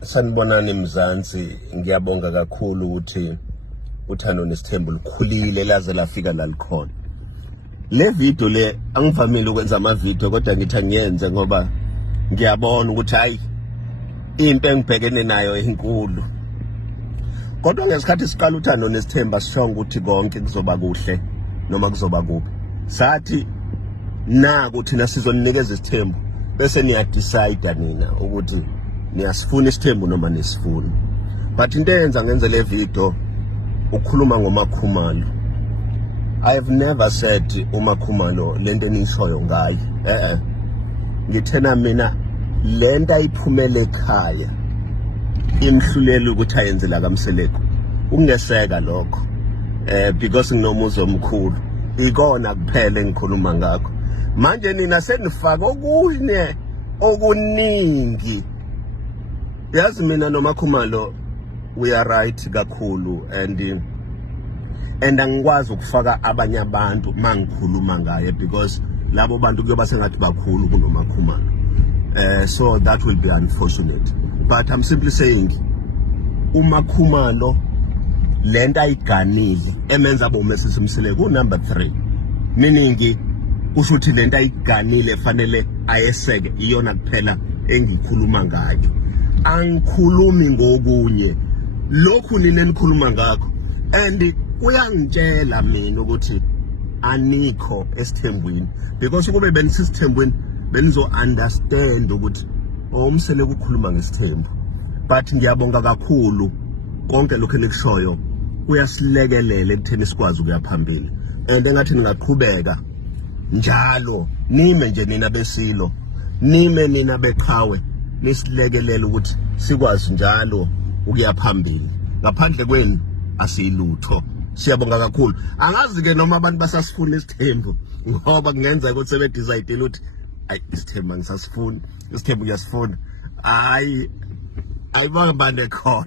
Sanibonani Mzansi, ngiyabonga kakhulu ukuthi uthando nesithembu lukhulile laze lafika la likhona. Le video le angivamile ukwenza amavideo kodwa ngithi angiyenze ngoba ngiyabona ukuthi hayi into engibhekene nayo inkulu. Kodwa ngesikhathi siqala uthando nesithembu asishonga ukuthi konke kuzoba kuhle noma kuzoba kubi. Sathi naku thina sizoninikeza isithembu bese niya decide nina ukuthi niyasifuna isithembu noma nisifuni. But into eyenza ngenze le video ukukhuluma ngoMakhumalo. I have never said uMakhumalo lento enishoyo ngaye. Ngithena mina lento ayiphumele ekhaya imhlulela ukuthi ayenze la kaMseleko. Ungeseka lokho. Because nginomuzi omkhulu. Ikona kuphela engikhuluma ngakho. Manje nina senifaka okunye okuningi. Yazi mina noMakhumalo we are right kakhulu and angikwazi ukufaka abanye abantu mangikhuluma ngaye because labo bantu kuyoba sengathi bakhulu kunoMakhumalo. So that will be unfortunate. But I'm simply saying uMakhumalo lento ayiganile emenza bomesisi Mseleko number 3. Meaning kusho ukuthi lento ayiganile fanele ayeseke iyona kuphela engikhuluma ngayo. Angikhulumi ngokunye lokhu nina nikhuluma ngakho and kuyangitshela mina ukuthi anikho esithembweni because kube benisisithembweni benizo understand ukuthi Umseleko ukukhuluma ngesithembu. But ngiyabonga kakhulu konke lokho elikushoyo kuyasilekelela ekutheni sikwazi ukuya phambili and engathi ningaqhubeka njalo nime nje nina besilo nime nina beqhawe nisilekelela ukuthi sikwazi njalo ukuya phambili. Ngaphandle kwenu asiyilutho. Siyabonga kakhulu. Angazi ke noma abantu basasifuna isithembu ngoba kungenza ukuthi sebe decide ukuthi ayi isithembu ngisasifuna, isithembu ngiyasifuna. Hayi ayibanga bande khona.